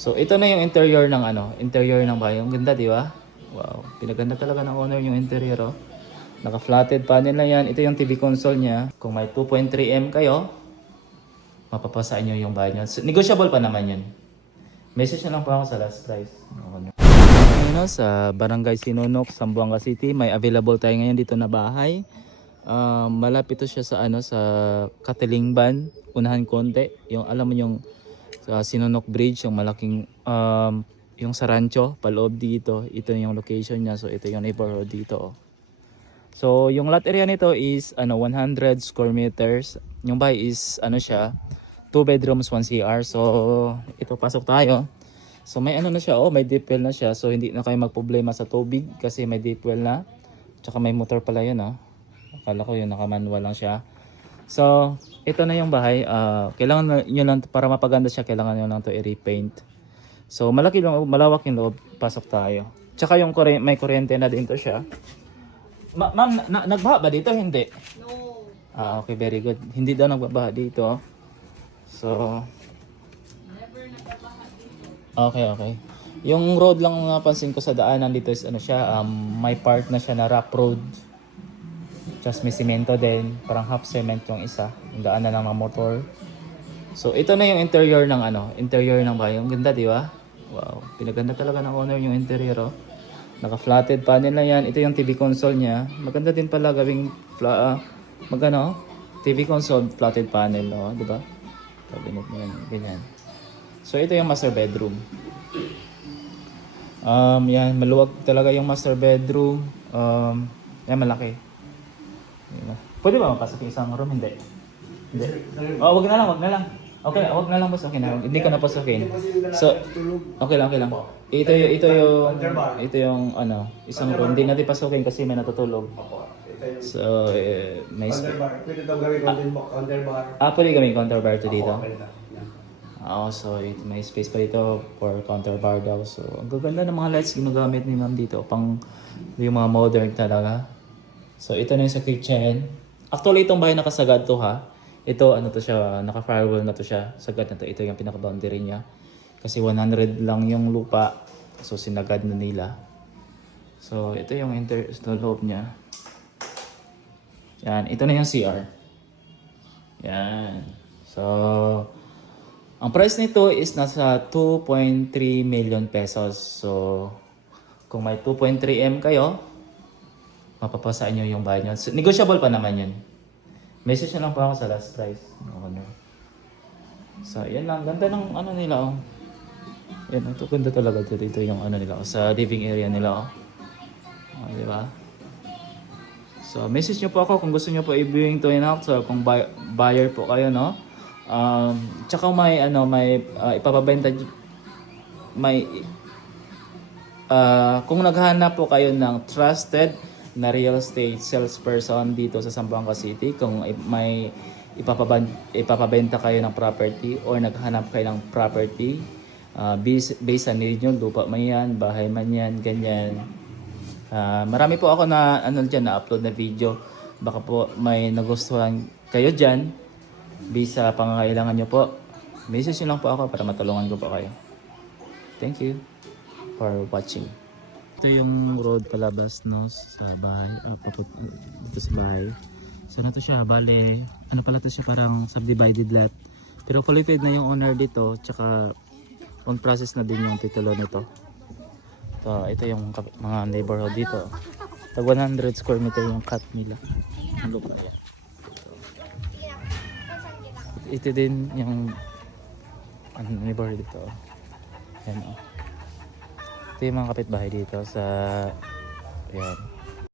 So ito na yung interior ng interior ng bahay. Ang ganda, di ba? Wow, pinaganda talaga ng owner yung interior. Oh. Naka-flatted panel na yan. Ito yung TV console niya. Kung may 2.3M kayo, mapapasaan nyo yung bahay nyo. So, negotiable pa naman yun. Message na lang po ako sa last price. Sa Barangay Sinunok, Zamboanga City, may available tayo ngayon dito na bahay. Malapit to siya sa sa Katilingban, unahan konti. Yung alam mo yung sa Sinunok Bridge, yung malaking yung sa rancho, paloob dito. Ito yung location niya. So ito yung neighborhood dito. Oh. So yung lot area nito is 100 square meters. Yung bahay is siya, 2 bedrooms, 1 CR. So ito, pasok tayo. So may na siya, may deep well na siya. So hindi na kayo magproblema sa tubig kasi may deep well na. Tsaka may motor pala yun. Akala ko yun, naka-manual lang siya. So ito na yung bahay. Kailangan nyo lang, para mapaganda siya, kailangan nyo lang to i-repaint. So malawak yung loob. Pasok tayo. Tsaka yung may kuryente na din to siya. Ma'am, nagbaha ba dito? Hindi? No. Okay, very good. Hindi daw nagbabaha dito. So, Never nagbabaha dito. okay. Yung road lang napansin ko sa daanan dito is siya, may part na siya na rock road. Just may simento din, parang half cement yung isa. Yung daanan lang ng motor. So, ito na yung interior ng interior ng bahay. Ang ganda, di ba? Wow, pinaganda talaga ng owner yung interior. Naka-flatted panel na yan. Ito yung TV console niya. Maganda din pala gawing TV console, flatted panel, di ba? Cabinet niya yan, ganyan. So ito yung master bedroom. Yan, maluwag talaga yung master bedroom. Yan, malaki. Yan. Pwede ba mapasok yung isang room? Hindi. Wag na lang. Okay, wag na lang boss. Okay na. Hindi ko na pasokin. So, okay lang. Ito yung isang room. Hindi natin pasokin kasi may natutulog. So, may Pwede itong gawin counter bar. pwede gawin counter bar to dito. So may space pa dito for counter bar daw. So, ang gaganda ng mga lights ginagamit ni ma'am dito. Pang yung mga modern talaga. So, ito na yung sa kitchen. Actually, itong bahay nakasagad to ha. Ito, to siya, naka-firewall na to siya. Sagad na to. Ito yung pinaka-boundary niya. Kasi 100 lang yung lupa. So, sinagad na nila. So, ito yung loob niya. Yan. Ito na yung CR. Yan. So, ang price nito is nasa 2.3 million pesos. So, kung may 2.3M kayo, mapapasaan nyo yung bahay nyo. So, negotiable pa naman yun. Message na lang po ako sa last price. So, yan lang. Ganda ng nila. Yan, ito ganda talaga dito yung nila. Sa living area nila. Di ba? So, message nyo po ako kung gusto nyo po i-viewing to in out. So, kung buyer po kayo, no? Tsaka may ipapabenta, kung naghahanap po kayo ng trusted na real estate salesperson dito sa Zamboanga City, kung may ipapabenta kayo ng property or naghanap kayo ng property, based sa need nyo, lupa man yan, bahay man yan, ganyan. Marami po ako na na-upload na video. Baka po may nagustuhan kayo dyan. Based sa pangangailangan nyo po, message nyo lang po ako para matulungan ko po kayo. Thank you for watching. Ito yung road palabas sa bahay, dito sa bahay. So na to siya, bale, pala to siya, parang subdivided lot. Pero qualified na yung owner dito, tsaka on process na din yung titulo nito. Ito yung mga neighborhood dito. Tag 100 square meter yung cut nila. Ang lupa yan. Ito din yung neighborhood dito. Yan. Ito yung mga kapitbahay dito sa, ayan.